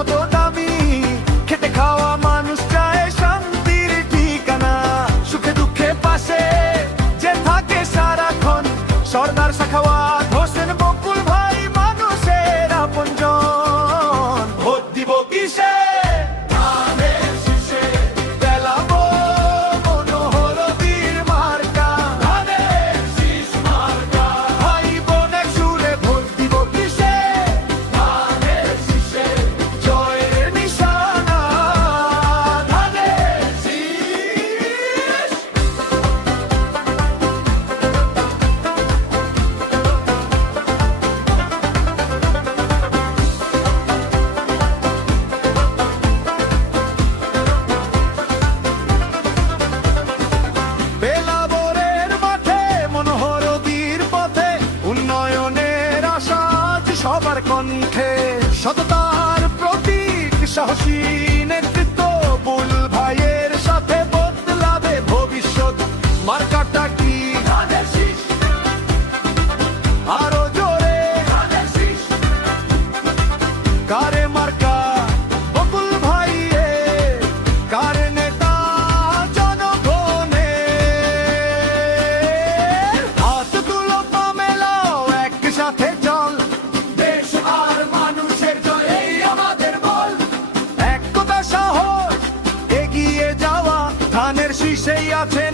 মতো দামি, খেটে খাওয়া মানুষ চায় শান্তির ঠিকানা। সুখে দুঃখে পাশে যে থাকে সারাক্ষণ, সর্দার সাখাওয়াত হোসেন বকুল ভাই মানুষের আপনজন। ভোট দিব কিসে? ধানের শীষে। বেলাবো মনোহরদীর মার্কা, ধানের শীষ মার্কা। ভাই বোন এক সুরে ভোট দিব কিসে? ধানের শীষে। জয়ের নিশানা ধানের শীষ। বেলাবরের মাঠে মনোহরদীর পথে উন্নয়নের আশা আজ সবার কণ্ঠে। সততার প্রতীক সাহসী নেতৃত্ব বুল ভাইয়ের সাথে বদলাবে ভবিষ্যৎ। মার্কাটা কি? ধানের শীষ। আরো জোরে ধানের শীষ। কারে মার্কা? বকুল ভাইয়ের। কারে নেতা? জনগণের। হাত তুলো পা মেলাও একসাথে চল, দেশ আর মানুষের জয় এই আমাদের বল। একতা সাহস এগিয়ে যাওয়া, ধানের শীষেই আছে